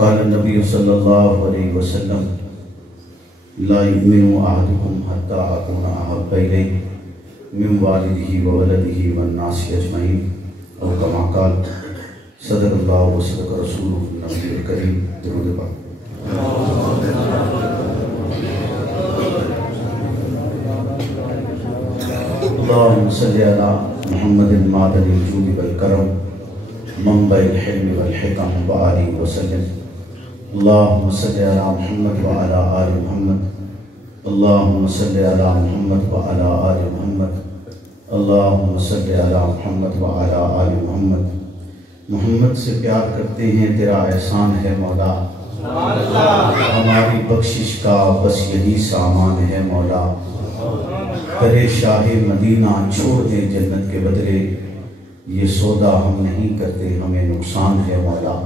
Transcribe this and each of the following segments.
قال النبي صلى الله عليه وسلم لا يؤمن أحدكم حتى أكون أحب إليه من والده وولده والناس أجمعين أو كما قال صدق الله وصدق رسوله النبي الكريم. درود پاک. اللهم صل على محمد معدن الجود والكرم منبع الحلم والحكم وآله وسلم. اللهم صل على محمد وعلى آل محمد. اللهم صل على محمد وعلى آل محمد. اللهم صل على محمد وعلى آل محمد. محمد سے پیار کرتے ہیں تیرا احسان ہے مولا، ہماری بخشش کا بس یہی سامان ہے مولا. کرے شاہ مدینہ چھوڑ دیں جنت کے بدلے، یہ سودا ہم نہیں کرتے ہمیں نقصان ہے مولا.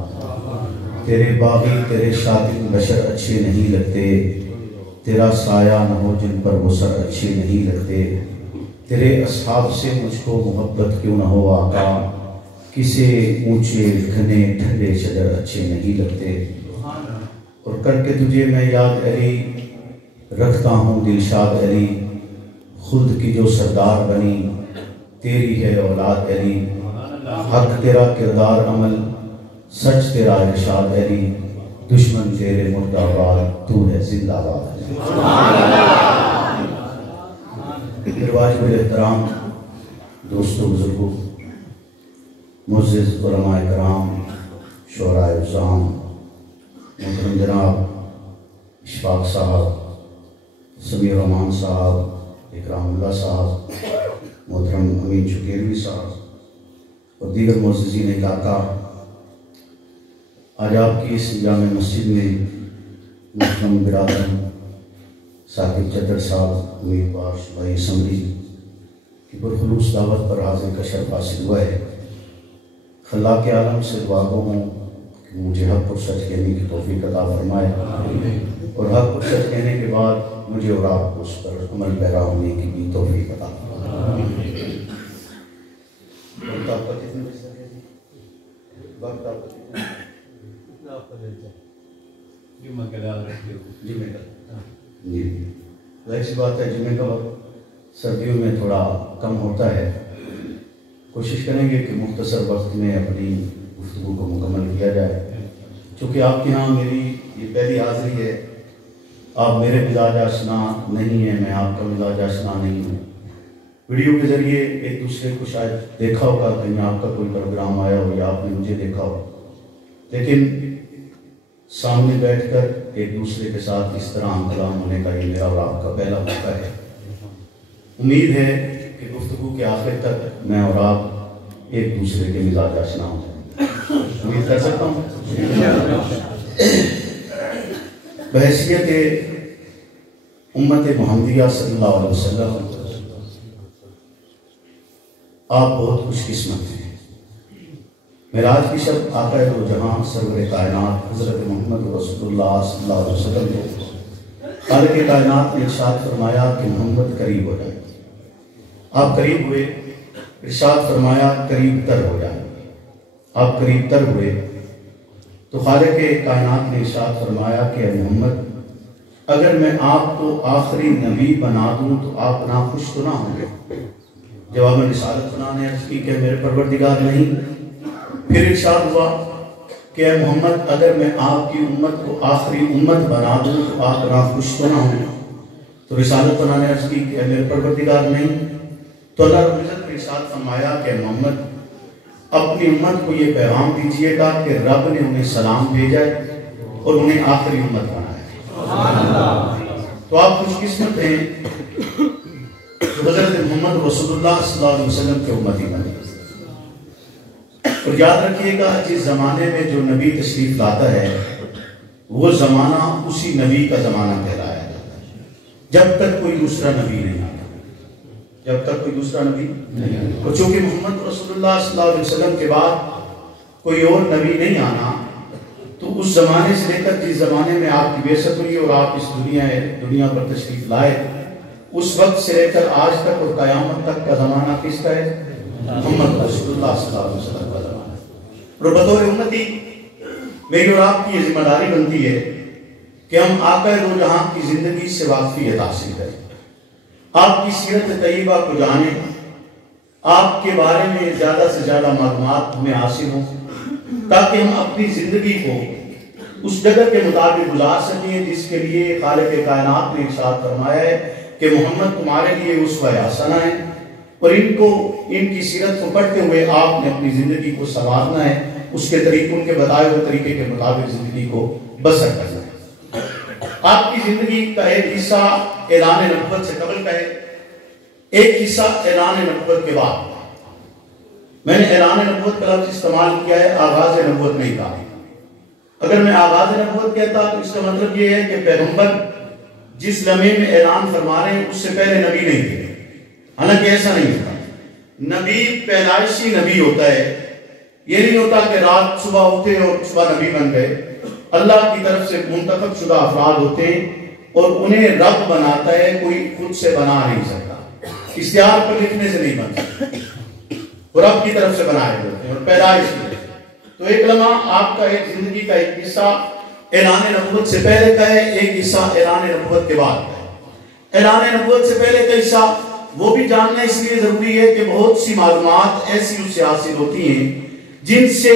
تیرے باغی تیرے شاطر بشر اچھے نہیں لگتے، تیرا سایہ نہ ہو جن پر وہ سر اچھے نہیں لگتے. تیرے اصحاب سے مجھ کو محبت کیوں نہ ہو آقا، کسے اونچے گھنے ٹھنڈے شجر اچھے نہیں لگتے. اور کر کے تجھے میں یاد علی رکھتا ہوں دلشاد علی، خود کی جو سردار بنی تیری ہے اولاد علی. حق تیرا کردار عمل سچ تیرا ارشاد علی، دشمن تیرے مردہ باد تو ہے زندہ باد. واجب الاحترام دوستو بزرگوں، معزز علماء کرام، شعراء عظام، محترم جناب اشفاق صاحب، سمیع الرحمان صاحب، اکرام اللہ صاحب، محترم امین شکیروی صاحب اور دیگر معززین علاقہ، آج آپ کی اس جامع مسجد میں محترم برادر ثاقب چتر صاحب امیدوار صوبائی اسمبلی کی پرخلوص دعوت پر حاضر کا شرف حاصل ہوا ہے. خلاق عالم سے دعا گو ہوں کہ مجھے حق اور سچ کہنے کی توفیق عطا فرمائے، اور حق اور سچ کہنے کے بعد مجھے اور آپ کو اس پر عمل پیرا ہونے کی بھی توفیق عطا فرمائے. وقت آپ کا کتنے بجے ہے؟ وقت آپ کا کتنے؟ جمعہ کا جی ظاہر سی بات ہے، جمعہ کا وقت سردیوں میں تھوڑا کم ہوتا ہے. کوشش کریں گے کہ مختصر وقت میں اپنی گفتگو کو مکمل کیا جائے. چونکہ آپ کے ہاں میری یہ پہلی حاضری ہے، آپ میرے مزاج آشنا نہیں ہیں، میں آپ کا مزاج آشنا نہیں ہوں. ویڈیو کے ذریعے ایک دوسرے کو شاید دیکھا ہوگا، کہیں آپ کا کوئی پروگرام آیا ہو یا آپ نے مجھے دیکھا ہو، لیکن سامنے بیٹھ کر ایک دوسرے کے ساتھ اس طرح ہم کلام ہونے کا یہ میرا اور آپ کا پہلا موقع ہے. امید ہے کہ گفتگو کے آخر تک میں اور آپ ایک دوسرے کے مزاج آشنا ہوں. امید کر سکتا ہوں. بحیثیت امت محمدیہ صلی اللہ علیہ وسلم آپ بہت خوش قسمت ہیں. معراج کی شب آقا دو جہاں سرور کائنات حضرت محمد رسول اللہ صلی اللہ علیہ وسلم کو خالق کائنات نے ارشاد فرمایا کہ محمد قریب ہو جائے. آپ قریب ہوئے، ارشاد فرمایا قریب تر ہو جائے. آپ قریب تر ہوئے تو خالق کائنات نے ارشاد فرمایا کہ اے محمد اگر میں آپ کو آخری نبی بنا دوں تو آپ ناخوش تو نہ ہوں گے؟ جواب رسالت خدا نے عرض کی کہ میرے پروردگار نہیں. پھر ارشاد ہوا کہ اے محمد اگر میں آپ کی امت کو آخری امت بنا دوں تو آپ ناخوش تو نہ ہوں گے؟ تو رسالت خدا نے عرض کی کہ اے میرے پروردگار نہیں. تو اللہ رب العزت نے ارشاد فرمایا کہ محمد اپنی امت کو یہ پیغام دیجئے گا کہ رب نے انہیں سلام بھیجا ہے اور انہیں آخری امت بنایا ہے. تو تو آپ خوش قسمت ہیں جو حضرت محمد رسول اللہ صلی اللہ علیہ وسلم کے امتی بنے. اور یاد رکھیے گا جس زمانے میں جو نبی تشریف لاتا ہے وہ زمانہ اسی نبی کا زمانہ کہلایا جاتا ہے جب تک کوئی دوسرا نبی نہیں آتا. جب تک کوئی دوسرا نبی نہیں آتا. اور چونکہ محمد رسول اللہ صلی اللہ علیہ وسلم کے بعد کوئی اور نبی نہیں آنا تو اس زمانے سے لے کر جس زمانے میں آپ کی بعثت ہوئی اور آپ اس دنیا پر تشریف لائے اس وقت سے لے کر آج تک اور قیامت تک کا زمانہ کس کا ہے؟ محمد رسول اللہ صلی اللہ علیہ وسلم کا زمانہ. اور بطور امتی میری اور آپ کی یہ ذمہ داری بنتی ہے کہ ہم آقا دو جہاں کی زندگی سے واقفیت حاصل کریں, آپ کی سیرت طیبہ کو جانیں, آپ کے بارے میں زیادہ سے زیادہ معلومات ہمیں حاصل ہوں تاکہ ہم اپنی زندگی کو اس جگہ کے مطابق گزار سکیں جس کے لیے خالق کائنات نے ارشاد فرمایا ہے کہ محمد تمہارے لیے اسوہ حسنہ ہے اور ان کی سیرت کو پڑھتے ہوئے آپ نے اپنی زندگی کو سنوارنا ہے, اس کے طریقے ان کے بتائے ہوئے طریقے کے مطابق زندگی کو بسر کرنا ہے. آپ کی زندگی کا ایک حصہ اعلان نبوت سے قبل کا ہے, ایک حصہ اعلان نبوت کے بعد. میں نے اعلان نبوت کا لفظ استعمال کیا ہے, آغاز نبوت نہیں کہا. اگر میں آغاز نبوت کہتا تو اس کا مطلب یہ ہے کہ پیغمبر جس لمحے میں اعلان فرما رہے ہیں اس سے پہلے نبی نہیں تھے. حالانکہ ایسا نہیں ہوتا. نبی پیدائشی نبی ہوتا ہے, یہ نہیں ہوتا کہ رات صبح اٹھے اور صبح نبی بن گئے. اللہ کی طرف سے منتخب شدہ افراد ہوتے ہیں اور انہیں رب بناتا ہے, کوئی خود سے بنا نہیں سکتا, اشتہار پر لکھنے سے نہیں بن سکتا, وہ رب کی طرف سے بنائے ہوتے ہیں اور پیدائش میں. تو ایک لمحہ آپ کا ایک زندگی کا ایک حصہ اعلان نبوت سے پہلے کا ہے, ایک حصہ اعلان نبوت کے بعد کا ہے. اعلان نبوت سے پہلے کا حصہ وہ بھی جاننا اس لیے ضروری ہے کہ بہت سی معلومات ایسی اس سے حاصل ہوتی ہیں جن سے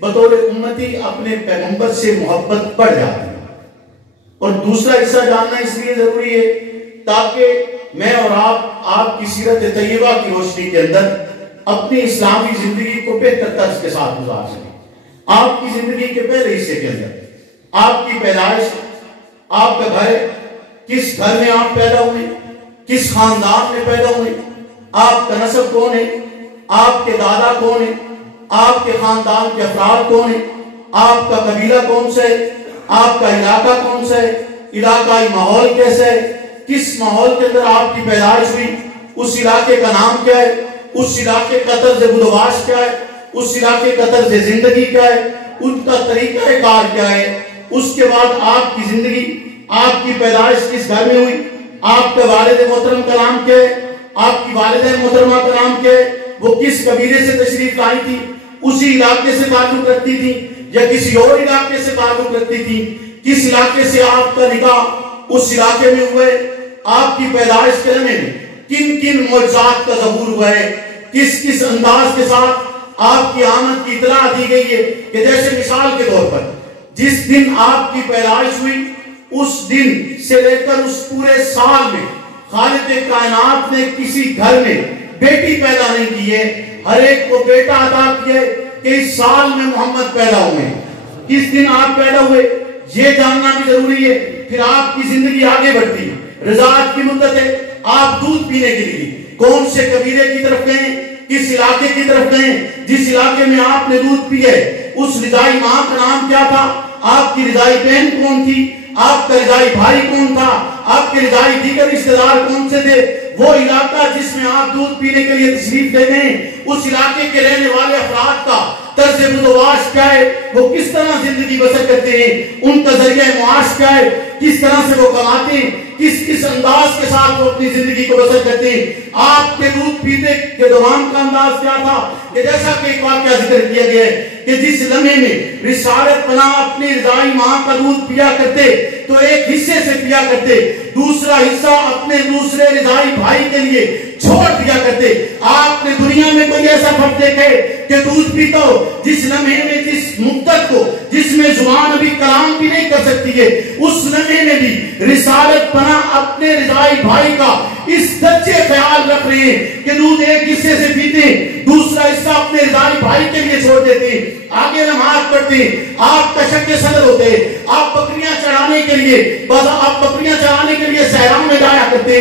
بطور امتی اپنے پیغمبر سے محبت بڑھ جاتی ہے. اور دوسرا حصہ جاننا اس لیے ضروری ہے تاکہ میں اور آپ کی سیرت طیبہ کی روشنی کے اندر اپنی اسلامی زندگی کو بہتر طرز کے ساتھ گزار سکیں. آپ کی زندگی کے پہلے حصے کے اندر آپ کی پیدائش, آپ کا گھر, کس گھر میں آپ پیدا ہوئے, کس خاندان میں پیدا ہوئے, آپ کا نسب کون ہے, آپ کے دادا کون ہے, آپ کے خاندان کے افراد کون ہیں, آپ کا قبیلہ کون سا ہے, آپ کا علاقہ کون سا ہے, علاقائی ماحول کیسا ہے, کس ماحول کے اندر آپ کی پیدائش ہوئی, اس علاقے کا نام کیا ہے, اس علاقے کا طرز بدوباش کیا ہے, اس علاقے کا طرز زندگی کیا ہے, ان کا طریقہ کار کیا ہے. اس کے بعد آپ کی زندگی, آپ کی پیدائش کس گھر میں ہوئی, آپ کا والد محترم کا نام کیا ہے, آپ کی والدہ محترمہ کا نام کیا ہے, وہ کس قبیلے سے تشریف لائی تھی, اسی علاقے سے تعلق رکھتی تھی یا کسی اور علاقے سے تعلق رکھتی تھی, کس علاقے سے آپ کا نکاح اس علاقے میں ہوئے, آپ کی پیدائش کے لمحے میں کن کن معجزات کا ظہور ہوا ہے, کس کس انداز کے ساتھ آپ کی آمد کی اطلاع دی گئی ہے. کہ جیسے مثال کے طور پر جس دن آپ کی پیدائش ہوئی اس دن سے لے کر اس پورے سال میں خالق کائنات نے کسی گھر میں بیٹی پیدا نہیں کی ہے, ہر ایک کو بیٹا عطا کیا ہے کہ اس سال میں محمد پیدا ہوئے. کس دن آپ پیدا ہوئے یہ جاننا بھی ضروری ہے. پھر آپ کی زندگی آگے بڑھتی ہے, رضاعت کی مدت ہے, آپ دودھ پینے کے لیے کون سے قبیلے کی طرف گئے, کس علاقے کی طرف گئے, جس علاقے میں آپ نے دودھ پیے اس رضائی ماں کا نام کیا تھا, آپ کی رضائی بہن کون تھی, آپ کا رضائی بھائی کون تھا, آپ کے رضائی دیگر رشتہ دار کون سے تھے, وہ علاقہ جس میں آپ دودھ پینے کے لیے تشریف لے گئے اس علاقے کے رہنے والے افراد کا طرز بدوباش کیا ہے, وہ کس طرح زندگی بسر کرتے ہیں, ان کا ذریعہ معاش کیا ہے, کس طرح سے وہ کماتے ہیں, کس انداز کے ساتھ وہ اپنی زندگی کو بسر کرتے ہیں. آپ کے دودھ پینے کے دوران کا انداز کیا تھا, کہ جیسا کہ ایک واقعہ ذکر کیا گیا ہے کہ جس لمحے میں رسالت پناہ اپنی رضائی ماں کا دودھ پیا کرتے تو ایک حصے سے پیا کرتے, دوسرا حصہ اپنے دوسرے رضائی بھائی کے لیے چھوڑ دیا کرتے. آپ نے دنیا میں کوئی ایسا فرد دیکھے کہ دودھ پیتا ہو جس لمحے میں, جس مدت کو جس میں زبان ابھی کلام بھی نہیں کر سکتی ہے, اس لمحے میں بھی رسالت پناہ اپنے رضائی بھائی کا اس درجے خیال رکھ رہے ہیں کہ دودھ ایک حصے سے پیتے دوسرا حصہ اپنے رضائی بھائی کے لیے چھوڑ دیتے، آگے نماز پڑھتے، آپ کشک کے صدر ہوتے، آپ بکریاں چڑھانے کے لیے صحرا میں جایا کرتے،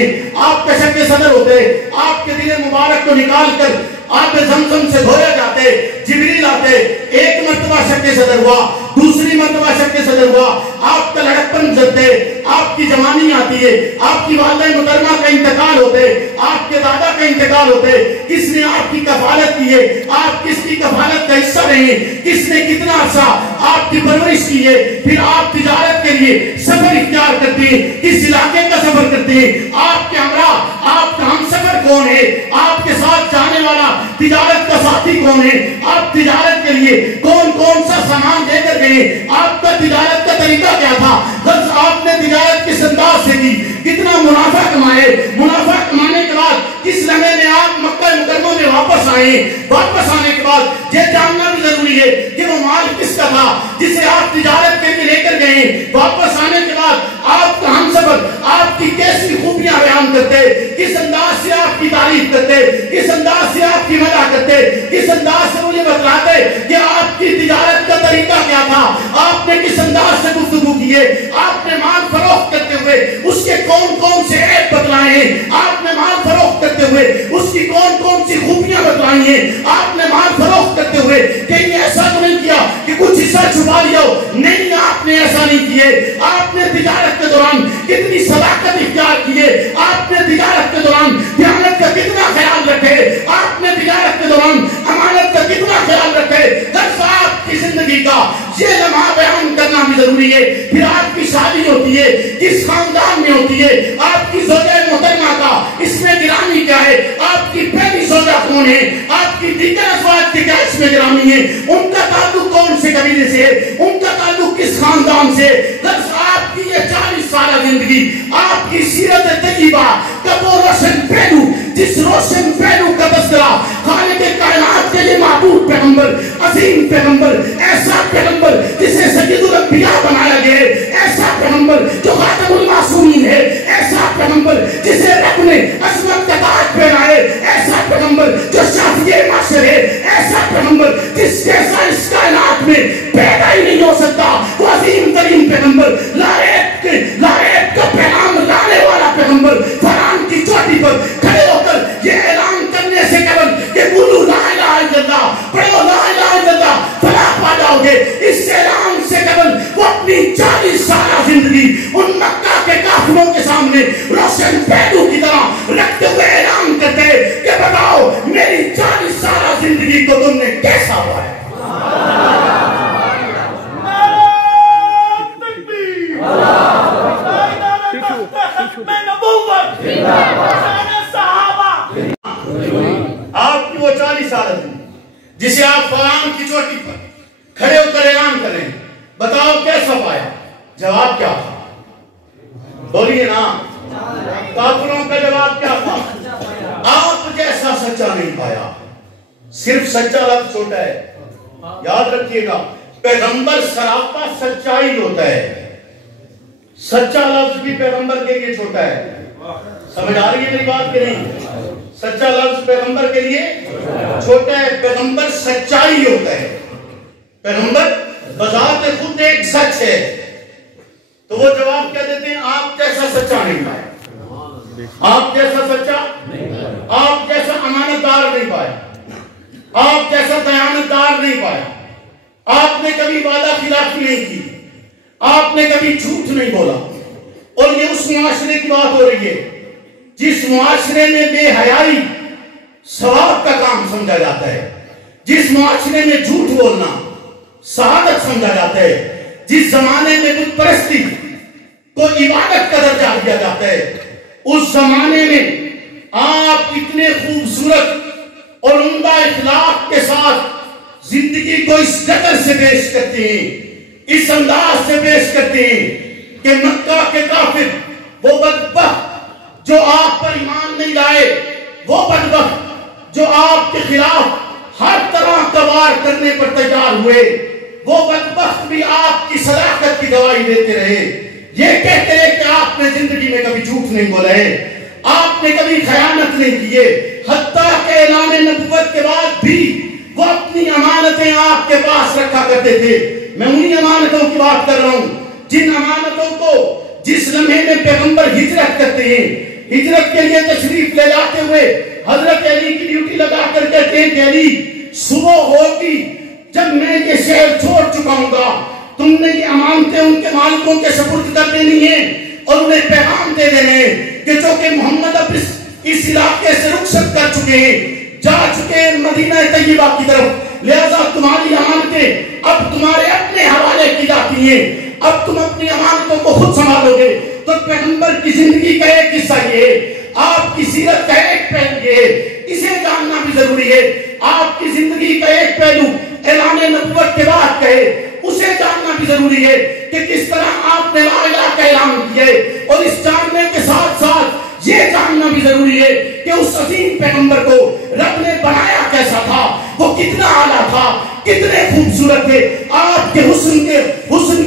آپ کشک کے صدر ہوتے، آپ کے دل مبارک کو نکال کر آپ زمزم سے دھویا جاتے، جبریل آتے، ایک مرتبہ شک صدر ہوا، دوسری مرتبہ شک صدر ہوا، آپ کا لڑکپن جلتے، آپ کی جوانی آتی ہے، آپ کی والدہ محترمہ کا انتقال ہوتے، آپ کے دادا کا انتقال ہوتے، کس نے آپ کی کفالت کی ہے، آپ کس کی کفالت کا حصہ رہے، کس نے کتنا عرصہ آپ کی پرورش کی ہے، پھر آپ تجارت کے لیے سفر اختیار کرتے ہیں، کس علاقے کا سفر کرتے ہیں، آپ کے ہمراہ آپ کا ہم سفر کون ہے، آپ کے ساتھ جانے والا تجارت کا ساتھی کون ہے، آپ تجارت کے لیے کون کون سا سامان دے کر گئے، آپ کا تجارت کا طریقہ کیا تھا، بس آپ نے تجارت کس انداز سے کی، کتنا منافع کمائے، منافع کمانے کے بعد کس لمحے میں آپ مکہ مکرمہ میں واپس آئے، واپس آنے کے بعد یہ جاننا بھی ضروری ہے کہ وہ مال کس کا تھا جسے آپ تجارت کے لیے لے کر گئے، واپس آنے کے بعد آپ کا ہم سفر آپ کی کیسی خوبیاں بیان کرتے، کس انداز سے آپ کی تعریف کرتے، کس انداز سے آپ کی مدح کرتے، کس انداز سے مجھے بتلاتے کہ آپ کی تجارت کا طریقہ کیا تھا، آپ نے کس انداز سے گفتگو کیے، آپ نے مال فروخت کرتے ہوئے اس کے کون کون سے عیب بتلائے ہیں، آپ نے مال فروخت کرتے ہوئے اس کی کون کون سی خوبیاں بتلائی ہیں، آپ نے مال فروخت کرتے ہوئے کہیں ایسا تو نہیں کیا کہ کچھ حصہ چھپا لیا ہو، نہیں آپ نے ایسا نہیں کیے، آپ نے تجارت کے دوران کتنی صداقت اختیار کیے، آپ نے تجارت کے دوران دیانت کا کتنا خیال رکھے، آپ نے تجارت کے دوران امانت کا کتنا خیال رکھے، درس آپ کی زندگی کا یہ لمحہ بیان کرنا بھی ضروری ہے، پھر آپ کی شادی ہوتی ہے کس خاندان میں ہوتی ہے، آپ کی زوجہ محترمہ کا اس میں گرامی کیا ہے، آپ کی پہلی زوجہ کون ہے، آپ کی دیگر ازواج کے کیا اس میں گرامی ہے، ان کا تعلق کون سے قبیلے سے ہے، ان کا تعلق کس خاندان سے، درس آپ کی یہ 40 سالہ زندگی آپ کی سیرت طیبہ کا وہ روشن پہلو جس روشن پہلو کا تذکرہ خالق کائنات کے لیے معبود پیغمبر عظیم پیغمبر ایسا پیغمبر جسے سید الانبیاء بنایا گیا ہے، ایسا پیغمبر جو خاتم المعصومین ہے، ایسا پیغمبر جسے رب نے عظمت کا تاج پہنائے، ایسا پیغمبر جو شافعی معاشر ہے، ایسا پیغمبر جس جیسا اس کائنات میں پیدا ہی نہیں ہو سکتا، وہ عظیم ترین پیغمبر لائق کا پیغام لانے والا پیغمبر فرعون کی چوٹی پر کھڑے ہو کر یہ اعلان کرنے سے قبل کہ قولوا لا الہ الا اللہ، پڑھو لا الہ الا اللہ فلاح پا جاؤ گے، اس اعلان سے قبل وہ اپنی 40 سالہ زندگی ان مکہ کے کافروں کے سامنے روشن پہلو کی طرح رکھتے ہوئے اعلان کرتے کہ بتاؤ میری 40 سالہ زندگی کو تم نے کیسا پایا۔ آپ کی وہ 40 سال جسے آپ فرعون کی چوٹی پر کھڑے ہو کر اعلان کریں، بتاؤ کیسا پایا، جواب کیا تھا؟ بولیے نا، کافروں کا جواب کیا تھا؟ آپ جیسا سچا نہیں پایا۔ صرف سچا لفظ چھوٹا ہے، یاد رکھیے گا، پیغمبر سراپا سچائی ہوتا ہے، سچا لفظ بھی پیغمبر کے لیے چھوٹا ہے۔ سمجھ آ رہی ہے میری بات کہ نہیں؟ سچا لفظ پیغمبر کے لیے چھوٹا ہے، پیغمبر سچائی ہوتا ہے، پیغمبر بذات خود ایک سچ ہے۔ تو وہ جواب کیا دیتے ہیں؟ آپ جیسا سچا نہیں پایا، آپ جیسا سچا، آپ جیسا امانت دار نہیں پایا، آپ جیسا دیانت دار نہیں پایا، آپ نے کبھی وعدہ خلافی نہیں کی، آپ نے کبھی جھوٹ نہیں بولا۔ اور یہ اس معاشرے کی بات ہو رہی ہے جس معاشرے میں بے حیائی ثواب کا کام سمجھا جاتا ہے، جس معاشرے میں جھوٹ بولنا سعادت سمجھا جاتا ہے، جس زمانے میں بت پرستی کو عبادت کا درجہ دیا جاتا ہے، اس زمانے میں آپ اتنے خوبصورت اور عمدہ اخلاق کے ساتھ زندگی کو اس قدر سے پیش کرتے ہیں، اس انداز سے پیش کرتے ہیں کہ مکہ کے کافر، وہ بدبخت جو آپ پر ایمان نہیں لائے، وہ بدبخت جو آپ کے خلاف ہر طرح کا وار کرنے پر تیار ہوئے، وہ بدبخت بھی آپ کی صداقت کی گواہی دیتے رہے، یہ کہتے ہیں کہ آپ نے زندگی میں کبھی جھوٹ نہیں بولا ہے، آپ آپ نے کبھی خیانت نہیں کیے، حتیٰ کہ اعلان نبوت کے بعد بھی وہ اپنی امانتیں آپ کے پاس رکھا کرتے تھے۔ میں انہی امانتوں کی بات کر رہا ہوں جن امانتوں کو جس لمحے میں پیغمبر ہجرت کرتے ہیں، ہجرت کے لیے تشریف لے جاتے ہوئے حضرت علی کی ڈیوٹی لگا کر کہتے ہیں کہ علی صبح ہوگی جب میں یہ شہر چھوڑ چکا ہوں گا، تم نے یہ امانتیں ان کے مالکوں کے سپرد کر دینی ہیں اور انہیں پیغام دے دینے ہیں کہ جو کہ محمد اب اس علاقے سے رخصت کر چکے ہیں، جا چکے ہیں مدینہ طیبہ کی طرف، لہذا تمہاری امانتیں اب تمہارے اپنے حوالے کی جاتی ہیں، اب تم اپنی امانتوں کو خود سنبھالو گے۔ تو پیغمبر کی زندگی کا ایک حصہ یہ ہے، آپ کی سیرت کا ایک پہلو یہ ہے، اسے جاننا بھی ضروری ہے۔ آپ کی زندگی کا ایک پہلو اعلان نبوت کے بعد کہے، اسے جاننا بھی ضروری ہے کہ کس طرح آپ نے لا الہ کا اعلان کیا ہے، اور اس جاننے کے ساتھ ساتھ یہ جاننا بھی ضروری ہے کہ اس عظیم پیغمبر کو رب نے بنایا کیسا تھا، وہ کتنا اعلیٰ تھا، کتنے خوبصورت تھے۔ آپ کے حسن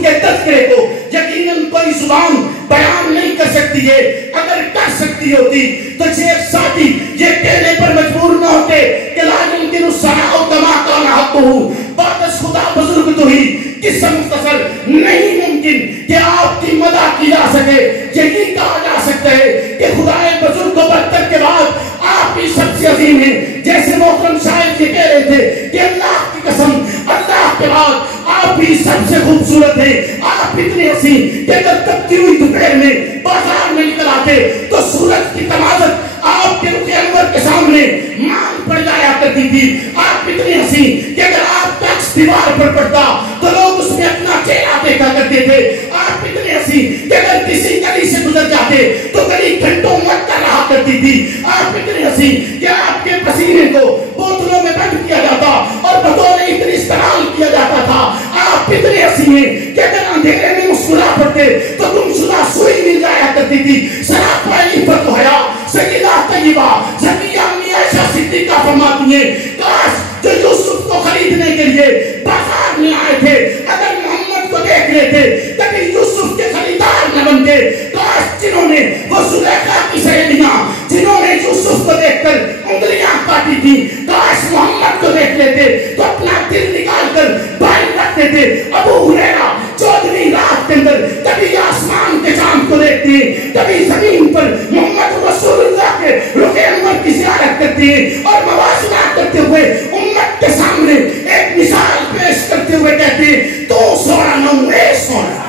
کے تذکرے کو یقیناً کوئی زبان بیان نہیں کر سکتی ہے، اگر کر سکتی ہوتی تو شیخ سعدی یہ کہنے پر مجبور نہ ہوتے کہ لا يمكن الثناء كما كان حقه، بعد از خدا بزرگ تو ہی قصہ مختصر نہیں ممکن کہ آپ کی مدح کی جا سکے۔ یہی کہا جا سکتا ہے کہ خدا بزرگ و برتر کے بعد آپ ہی سب سے عظیم ہیں، جیسے محترم شاہد یہ کہہ رہے تھے کہ اللہ کی قسم اللہ کے بعد آپ ہی سب سے خوبصورت ہیں، آپ اتنے حسین کہ اگر تبتی ہوئی دوپہر میں بازار میں نکل آتے تو سورج کی تمازت آپ کے رخ انور کے سامنے مان پڑ جایا کرتی تھی۔ آپ اتنے حسین کہ اگر آپ کا عکس دیوار پر پڑتا تو لوگ اس میں اپنا چہرہ دیکھا کرتے تھے۔ آپ اتنے حسین کہ اگر کسی گلی سے گزر جاتے تو گلی گھنٹوں مٹر رہا کرتی تھی۔ آپ اتنے حسین کہ آپ کے پسینے کو بوتلوں میں بند کیا جاتا اور بطور اتنی استعمال کیا جاتا تھا۔ آپ اتنے حسین ہیں کہ اگر اندھیرے میں مسکرا پڑتے تو گم شدہ سوئی مل جایا کرتی تھی۔ سراپا عفت و حیا سیدہ طیبہ زکیہ امی عائشہ صدیقہ فرماتی ہیں کاش جو یوسف کو خریدنے کے لیے بازار میں آئے تھے اگر محمد کو دیکھ لیتے کبھی یوسف کے خریدار نہ بنتے۔ کاش جنہوں نے وہ زلیخا کی سہیلیاں جنہوں نے یوسف کو دیکھ کر انگلیاں کاٹی تھی، کاش محمد کو دیکھ لیتے تو اپنا دل نکال کر باہر رکھتے تھے۔ ابو ہریرہ چودہویں رات کے اندر کبھی آسمان کے چاند کو دیکھتے ہیں، کبھی زمین پر محمد رسول اللہ کے رخ انور کی زیارت کرتے ہیں اور موازنہ کرتے ہوئے امت کے سامنے ایک مثال پیش کرتے ہوئے کہتے ہیں تو سونا نو اے سونا۔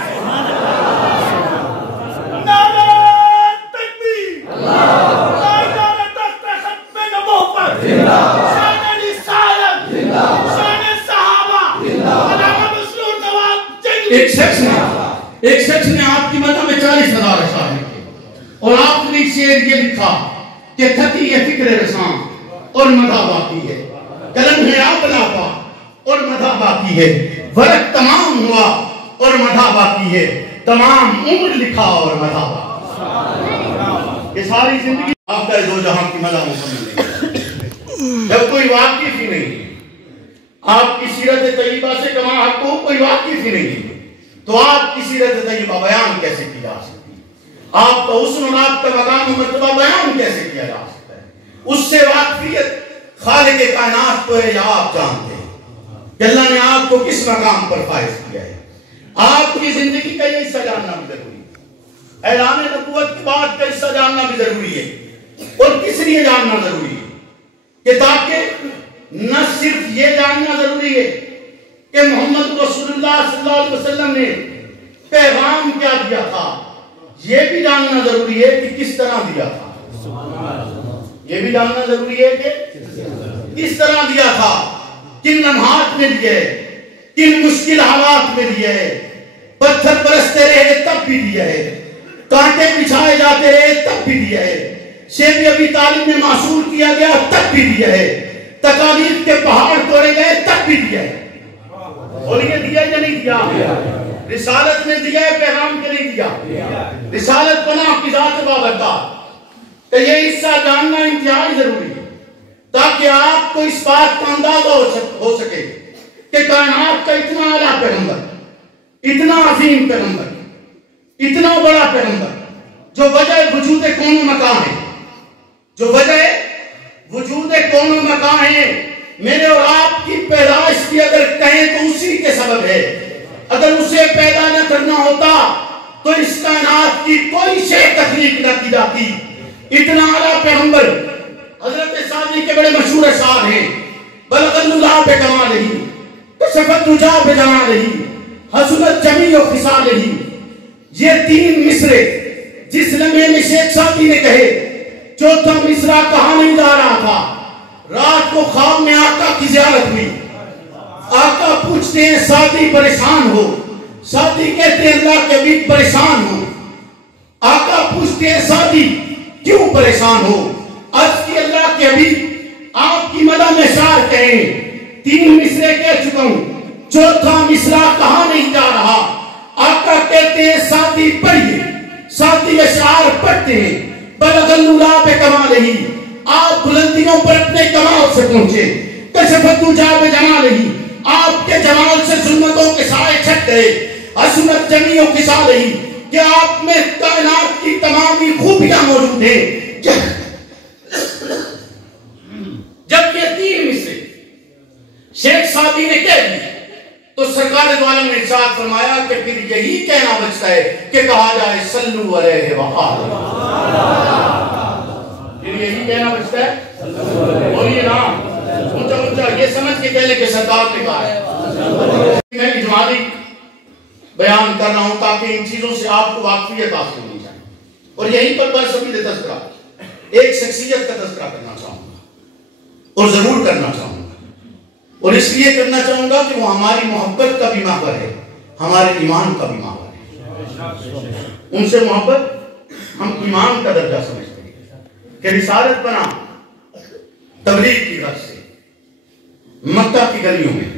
ایک شخص نے آپ کی مدح میں 40,000 اشعار لکھے اور آپ نے شعر یہ لکھا کہ تھکی ہے فکر رساں اور مدح باقی ہے، قلم ہے آپ لاپا اور مدح باقی ہے، ورق تمام ہوا اور مدح باقی ہے، تمام عمر لکھا اور مدح باقی۔ یہ ساری زندگی آپ کا دو جہاں کی مدح مکمل نہیں، جب کوئی واقف ہی نہیں آپ کی سیرت طیبہ سے کما حق کو کوئی واقف ہی نہیں تو آپ کی سیرت طیبہ بیان کیسے کی جا سکتی؟ آپ کا حسن اور آپ کا مقام و مرتبہ بیان کیسے کیا جا سکتا ہے؟ اس سے واقفیت خالق کائنات کو ہے یا آپ جانتے ہیں کہ اللہ نے آپ کو کس مقام پر فائز کیا ہے؟ آپ کی زندگی کا یہ حصہ جاننا بھی ضروری ہے، اعلان نبوت کے بعد کا حصہ جاننا بھی ضروری ہے۔ اور کس لیے جاننا ضروری ہے؟ کہ تاکہ نہ صرف یہ جاننا ضروری ہے کہ محمد رسول اللہ صلی اللہ علیہ وسلم نے پیغام کیا دیا تھا، یہ بھی جاننا ضروری ہے کہ کس طرح دیا تھا، یہ بھی جاننا ضروری ہے کہ کس طرح دیا تھا، کن لمحات میں دیا ہے، کن مشکل حالات میں دیا ہے، پتھر برستے رہے تب بھی دیا ہے، کانٹے بچھائے جاتے رہے تب بھی دیا ہے، شیب ابی طالب میں معصور کیا گیا تب بھی دیا ہے، تکالیف کے پہاڑ توڑے گئے تب بھی دیا ہے۔ بولیے دیا یا نہیں دیا؟ رسالت نے دیا ہے، پیغام کے نہیں دیا۔ رسالت پناہ کی ذات بابرکات کہ یہ حصہ جاننا انتہائی ضروری ہے تاکہ آپ کو اس بات کا اندازہ ہو سکے کہ کائنات کا اتنا اعلیٰ پیغمبر، اتنا عظیم پیغمبر، اتنا بڑا پیغمبر جو وجہ وجود کون مکان ہے، جو وجہ وجود کون و مکان ہے میرے اور آپ کی پیدائش کی اگر کہیں تو اسی کے سبب ہے. اگر اسے پیدا نہ کرنا ہوتا تو اس کائنات کی کوئی شے تخلیق نہ کی جاتی. اتنا اعلیٰ پیغمبر حضرت سعدی کے بڑے مشہور اشعار ہیں. بلغ اللہ پہ کمال ہی کشفت رجا پہ جمال ہی حسنت جمیع و خصال ہی. یہ 3 مصرے جس لمحے میں شیخ سعدی نے کہے، چوتھا مصرع کہاں نہیں جا رہا تھا. رات کو خواب میں آقا کی زیارت ہوئی. آقا پوچھتے ہیں سعدی پریشان ہو؟ سعدی کہتے ہیں اللہ کے حبیب پریشان ہو. آقا پوچھتے ہیں سعدی کیوں پریشان ہو؟ عرض کی اللہ کے حبیب آپ کی مدح میں شعر کہیں. 3 مصرے کہہ چکا ہوں، چوتھا مصرع کہاں نہیں جا رہا. آقا کہتے ہیں سعدی پڑھیے. سعدی اشعار پڑھتے ہیں. بلغ اللہ پہ کمال ہی، آپ بلندیوں پر اپنے کمال سے پہنچے. کشفت رجا پہ جمال ہی، آپ کے جمال سے ظلمتوں کے سائے چھٹ گئے. حسنت جمیع و خصال ہی، کہ آپ میں کائنات کی تمامی خوبیاں موجود ہیں. جب یہ 3 مصرے شیخ سعدی نے کہہ دی تو سرکار دو عالم نے ارشاد فرمایا کہ پھر یہی کہنا بچتا ہے کہ کہا جائے صلو علیہ وآلہ. پھر یہی کہنا بچتا ہے، بولیے نا اونچا اونچا، یہ سمجھ کے کہنے کہ سرکار نے کہا ہے. میں اجمالی بیان کر رہا ہوں تاکہ ان چیزوں سے آپ کو واقفیت حاصل ہونی چاہیے. اور یہیں پر بس ابھی تذکرہ ایک شخصیت کا تذکرہ کرنا چاہوں گا اور ضرور کرنا چاہوں گا. اور اس لیے کرنا چاہوں گا کہ وہ ہماری محبت کا بھی محور ہے، ہمارے ایمان کا بھی محور ہے. ان سے محبت ہم ایمان کا درجہ سمجھتے ہیں کہ رسالت بنا تبلیغ کی غرض سے مکہ کی گلیوں میں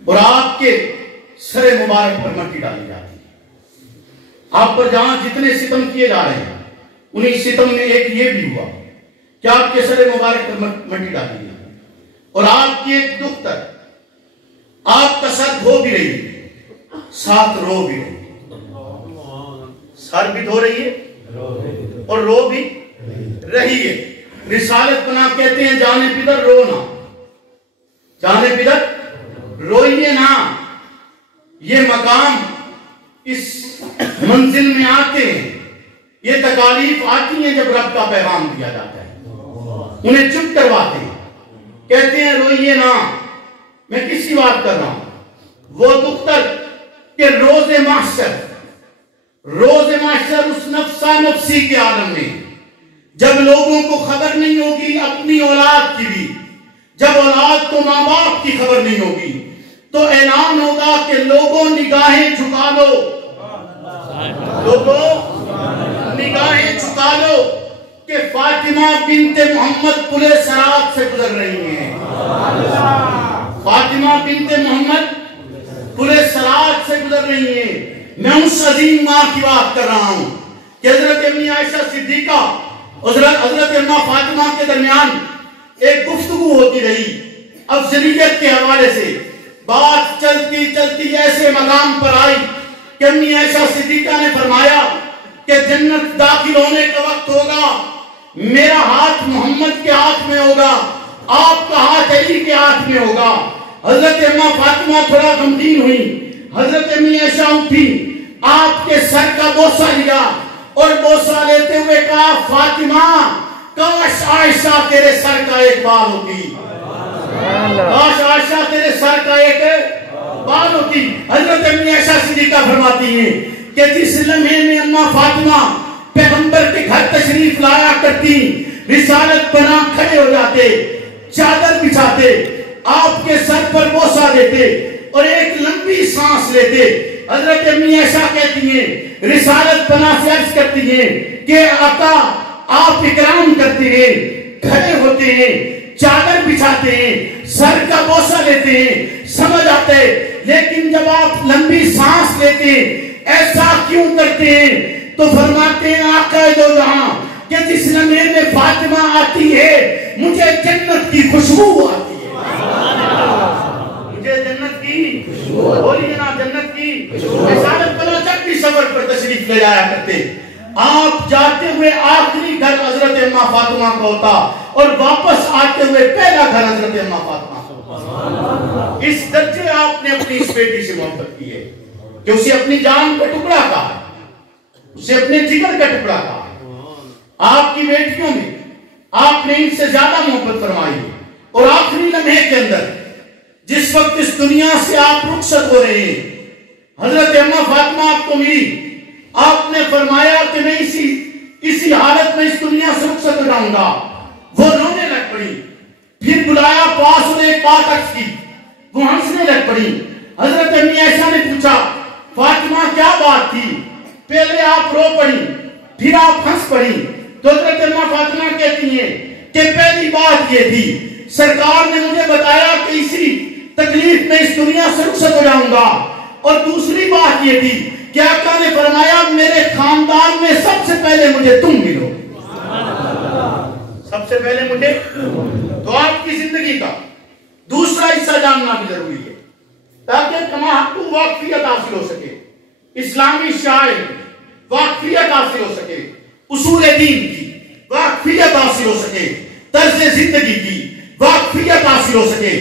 اور آپ کے سر مبارک پر مٹی ڈالی جاتی ہے. آپ پر جہاں جتنے ستم کیے جا رہے ہیں انہی ستم میں ایک یہ بھی ہوا کہ آپ کے سر مبارک پر مٹی ڈالی گئی اور آپ کی ایک دختر آپ کا سر دھو بھی رہی ہے، ساتھ رو بھی رہی ہے. سر بھی دھو رہی ہے اور رو بھی رہی ہے. رسالت پناہ کہتے ہیں جانے پدر رونا، جانے پدر روئیے نا. یہ مقام اس منزل میں آتے ہیں، یہ تکالیف آتی ہیں جب رب کا پیغام دیا جاتا ہے، انہیں چپ کرواتے ہیں، کہتے ہیں روئیے نا. میں کسی بات کر رہا ہوں، وہ دختر کہ روز محشر اس نفسا نفسی کے عالم میں جب لوگوں کو خبر نہیں ہوگی اپنی اولاد کی بھی، جب اولاد کو ماں باپ کی خبر نہیں ہوگی تو اعلان ہوگا کہ لوگوں نگاہیں جھکا لو، لوگوں نگاہیں جھکا لو کہ فاطمہ بنت محمد پلے سرات سے گزر رہی ہیں. فاطمہ بنت محمد پلے سرات سے گزر رہی ہیں. میں اس عظیم ماں کی بات کر رہا ہوں کہ حضرت امی عائشہ صدیقہ حضرت اماں فاطمہ کے درمیان ایک گفتگو ہوتی رہی. افضلیت کے حوالے سے بات چلتی چلتی ایسے مقام پر آئی کہ امی عائشہ صدیقہ نے فرمایا کہ جنت داخل ہونے کا وقت ہوگا، میرا ہاتھ محمد کے ہاتھ میں ہوگا، آپ کا ہاتھ علی کے ہاتھ میں ہوگا. حضرت اماں فاطمہ تھوڑا غمگین ہوئی. حضرت امی عائشہ اٹھی، آپ کے سر کا بوسہ لیا اور بوسہ لیتے ہوئے کہا فاطمہ کاش عائشہ تیرے سر کا ایک بال ہوتی، کاش عائشہ تیرے سر کا ایک بال ہوتی. حضرت امی عائشہ صدیقہ فرماتی ہیں کہ جس لمحے میں اماں فاطمہ پیغمبر کے گھر تشریف لایا کرتی، رسالت بنا کھڑے ہو جاتے، چادر بچھاتے، آپ کے سر پر بوسہ دیتے اور ایک لمبی سانس لیتے. حضرت امی عائشہ کہتی ہیں، رسالت بنا سے عرض کرتی ہیں کہ آقا آپ اکرام کرتے ہیں، کھڑے ہوتے ہیں، چادر بچھاتے ہیں، سر کا بوسہ لیتے ہیں، سمجھ آتے ہیں، لیکن جب آپ لمبی سانس لیتے ہیں ایسا کیوں کرتے ہیں؟ تو فرماتے ہیں آقا دو جہاں کہ جس لمحے میں فاطمہ آتی ہے مجھے جنت کی خوشبو آتی ہے، مجھے جنت کی خوشبو، بولیے نا جنت کی. رسالت بنا جب بھی سفر پر تشریف لے جایا کرتے، آپ جاتے ہوئے آخری گھر حضرت اماں فاطمہ کا ہوتا اور واپس آتے ہوئے پہلا گھر حضرت اماں فاطمہ کا۔ اس درجے آپ نے اپنی اس بیٹی سے محبت کی ہے کہ اسے اپنی جان کا ٹکڑا کہا ہے، اسے اپنے جگر کا ٹکڑا کہا ہے۔ آپ کی بیٹیوں میں آپ نے ان سے زیادہ محبت فرمائی ہے، اور آخری لمحے کے اندر جس وقت اس دنیا سے آپ رخصت ہو رہے ہیں، حضرت اماں فاطمہ آپ کو ملی، آپ نے فرمایا کہ میں اسی حالت میں اس دنیا سے رخصت ہو جاؤں گا۔ وہ رونے لگ پڑی، پھر بلایا پاس اور ایک بات عرض کی، وہ ہنسنے لگ پڑی۔ حضرت امی عائشہ نے پوچھا فاطمہ کیا بات تھی؟ پہلے آپ رو پڑی پھر آپ ہنس پڑی۔ تو حضرت اماں فاطمہ کہتی ہیں کہ پہلی بات یہ تھی، سرکار نے مجھے بتایا کہ اسی تکلیف میں اس دنیا سے رخصت ہو جاؤں گا، اور دوسری بات یہ تھی کہ آقا نے فرمایا میرے خاندان میں سب سے پہلے مجھے تم ملو، سب سے پہلے مجھے۔ تو آپ کی زندگی کا دوسرا حصہ جاننا بھی ضروری ہے تاکہ کما حق واقفیت حاصل ہو سکے، اسلامی شاعر واقفیت حاصل ہو سکے، اصول دین کی واقفیت حاصل ہو سکے، طرز زندگی کی واقفیت حاصل ہو سکے،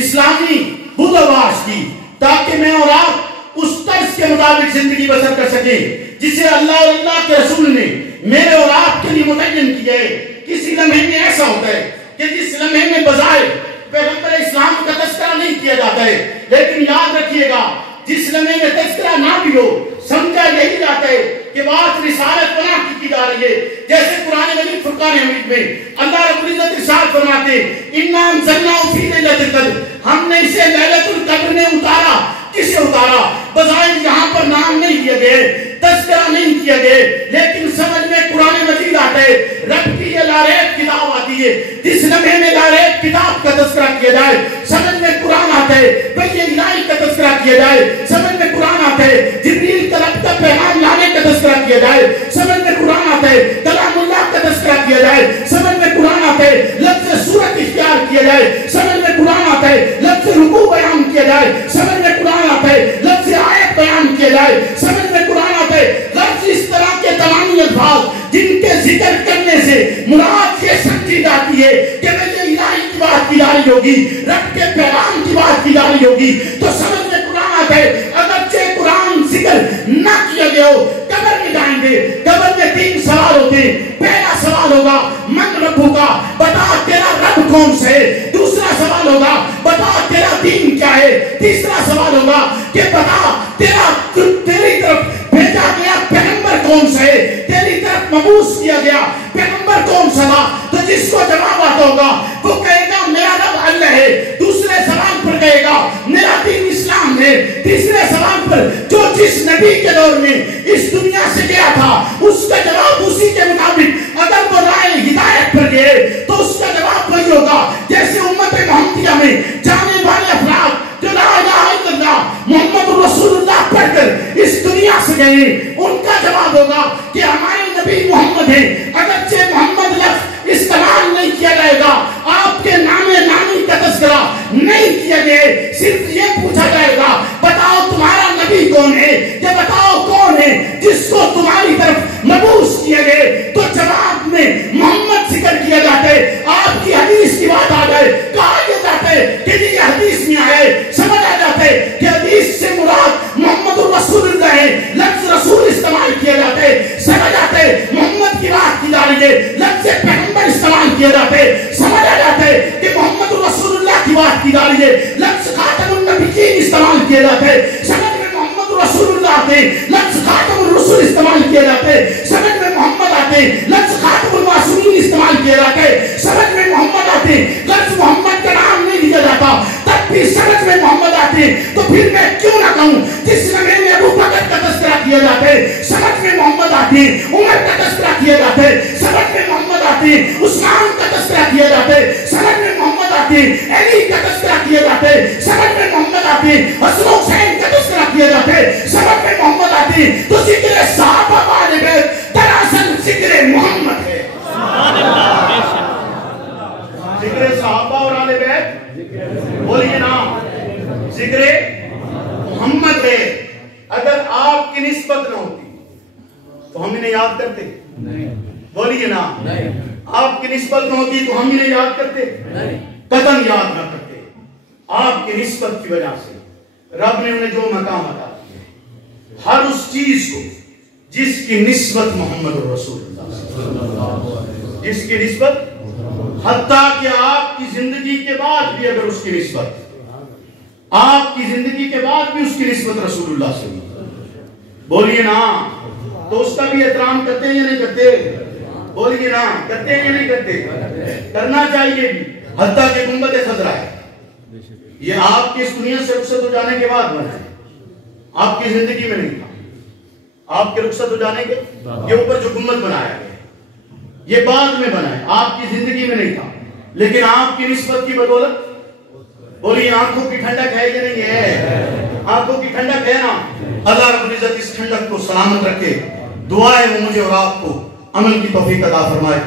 اسلامی بدواش کی، تاکہ میں اور آپ اس طرز کے مطابق زندگی بسر کر سکیں جسے اللہ اور اللہ کے رسول نے میرے اور آپ کے لیے متعین کیا ہے۔ کسی لمحے میں ایسا ہوتا ہے کہ جس لمحے میں بظاہر پیغمبر اسلام کا تذکرہ نہیں کیا جاتا ہے، لیکن یاد رکھیے گا جس لمحے میں تذکرہ نہ بھی ہو سمجھا یہی جاتا ہے کہ بات رسالت پناہ کی جا رہی ہے۔ جیسے قرآن مجید فرقان حمید میں اللہ رب العزت ارشاد فرماتے اِنَّا أَنزَلْنَاهُ فِي لَيْلَةِ الْقَدْرِ، ہم نے اسے لیلۃ القدر میں اتارا۔ کسے اتارا؟ بظاہر یہاں پر نام نہیں لیا گئے، تذکرہ نہیں کیا گئے، لیکن سمجھ میں قرآن مجید آتا ہے رب کی یہ لاریب کتاب آتی ہے، جس لمحے میں لاریب کتاب کا تذکرہ کیا جائے سمجھ میں قرآن آتا ہے، بھئی الہی کا تذکرہ کیا جائے سمجھ میں قرآن آتا ہے، جبریل کا رب کا پیغام لانے کا تذکرہ کیا جائے سمجھ میں قرآن آتا ہے، کلام اللہ کا تذکرہ کیا جائے سمجھ میں قرآن آتا ہے، لفظ سورت اختیار کیا جائے سمجھ میں قرآن آتا ہے، لفظ رکوع بیان کیا جائے سمجھ میں قرآن آتا ہے، لفظ آیت بیان کیا جائے سمجھ میں قرآن آتا ہے، لفظ اس طرح کے تمامی الفاظ جن کے ذکر کرنے سے مراد یہ سمجھی جاتی ہے کہ میں یہ الہی کی بات کی جا رہی ہوگی، رب کے پیغام کی بات کی جا رہی ہوگی، تو سمجھ میں قرآن آتا ہے۔ اگرچہ قرآن ذکر نہ کیا گیا ہو، قبر میں جائیں گے، قبر میں 3 سوال ہوتے ہیں۔ پہلا سوال ہوگا من ربو کا، بتا تیرا رب کون سے ہے۔ دوسرا سوال ہوگا بتا تیرا دین کیا ہے۔ تیسرا سوال ہوگا کہ بتا تیری طرف بھیجا گیا پیغمبر کون سا ہے، تیری طرف مبعوث کیا گیا پیغمبر کون سا تھا۔ تو جس کو جواب آتا ہوگا وہ کہے گا میرا رب اللہ ہے، دوسرے سوال پر کہے گا میرا دین اسلام ہے، تیسرے سوال پر جو جس نبی کے دور میں اس دنیا سے گیا تھا اس کا جواب اسی کے مطابق اگر وہ رائے ہدایت پر گئے تو اس کا جواب وہی ہوگا جیسے امت محمدیہ میں جانے والے افراد جو لا الہ الا اللہ محمد رسول اللہ پڑھ کر اس دنیا سے گئے ان کا جواب ہوگا کہ ہمارے نبی محمد ہیں، اگرچہ محمد لفظ استعمال نہیں کیا جائے گا، آپ کے نام نامی کا تذکرہ نہیں کیا گئے، صرف یہ پوچھا جائے گا بتاؤ تمہارا نبی کون ہے، یہ بتاؤ کون ہے جس کو تمہاری طرف مبعوث کیا گئے۔ تو جواب میں محمد ذکر کیا جاتا ہے، آپ کی حدیث کی بات آ جائے کہا یہ جاتا ہے کہ یہ حدیث میں آئے، سمجھ آ جاتا ہے کہ حدیث سے مراد محمد رسول اللہ ہے، لفظ رسول استعمال کیا جاتا ہے، سمجھ آتا ہے محمد کی بات کی جا رہی ہے، لفظ پیغمبر استعمال کیا جاتا ہے، سمجھ آ جاتا ہے کہ محمد رسول اللہ کی بات کی جا رہی ہے، لفظ خاتم النبیین استعمال کیا جاتا ہے، سمجھ میں محمد رسول اللہ آتے لفظ خاتم الرسول استعمال کیا جاتا ہے، سمجھ میں محمد آتے لفظ خاتم المعصومین استعمال کیا جاتا ہے، سمجھ میں محمد آتے لفظ محمد کا نام نہیں لیا جاتا تب بھی سمجھ میں محمد آتے، تو پھر میں کیوں نہ کہوں جس لمحے میں ابو بکر کا تذکرہ کیا جاتا ہے سمجھ میں محمد آتے، عمر کا تذکرہ کیا جاتا ہے سمجھ میں محمد آتے، عثمان کا تذکرہ کیا جاتا ہے سمجھ میں محمد آتے، علی کا تذکرہ کیا جاتا ہے سمجھ میں محمد آتے، حسن حسین کا تذکرہ کیا جاتا ہے سمجھ میں محمد آتے، تو ذکر صحابہ والے بیت دراصل ذکر محمد ہے۔ ذکر صحابہ اور آل بیت بولیے نا ذکر محمد ہے۔ اگر آپ کی نسبت نہ ہوتی تو ہم انہیں یاد کرتے، بولیے نا، آپ کی نسبت نہ ہوتی تو ہم انہیں یاد کرتے؟ قطعاً یاد نہ کرتے۔ آپ کی نسبت کی وجہ سے رب نے انہیں جو مقام عطا کیا، ہر اس چیز کو جس کی نسبت محمد رسول اللہ، جس کی نسبت، حتیٰ کہ آپ کی زندگی کے بعد بھی اگر اس کی نسبت، آپ کی زندگی کے بعد بھی اس کی نسبت رسول اللہ سے ہوئی، بولیے نا، تو اس کا بھی احترام کرتے ہیں یا نہیں کرتے؟ بولیے نا، کرتے ہیں یا نہیں کرتے؟ کرنا چاہیے بھی۔ حتیٰ کہ گنبد خضرا ہے، یہ آپ کی اس دنیا سے رخصت ہو جانے کے بعد بنا ہے، آپ کی زندگی میں نہیں تھا۔ آپ کے رخصت ہو جانے کے یہ اوپر جو گنبد بنایا گیا یہ بعد میں بنا ہے، آپ کی زندگی میں نہیں تھا، لیکن آپ کی نسبت کی بدولت، بولیے آنکھوں کی ٹھنڈک ہے یا نہیں ہے؟ آنکھوں کی ٹھنڈک ہے نا۔ اللہ رب العزت اس ٹھنڈک کو سلامت رکھے۔ دعا ہے وہ مجھے اور آپ کو عمل کی توفیق عطا فرمائے۔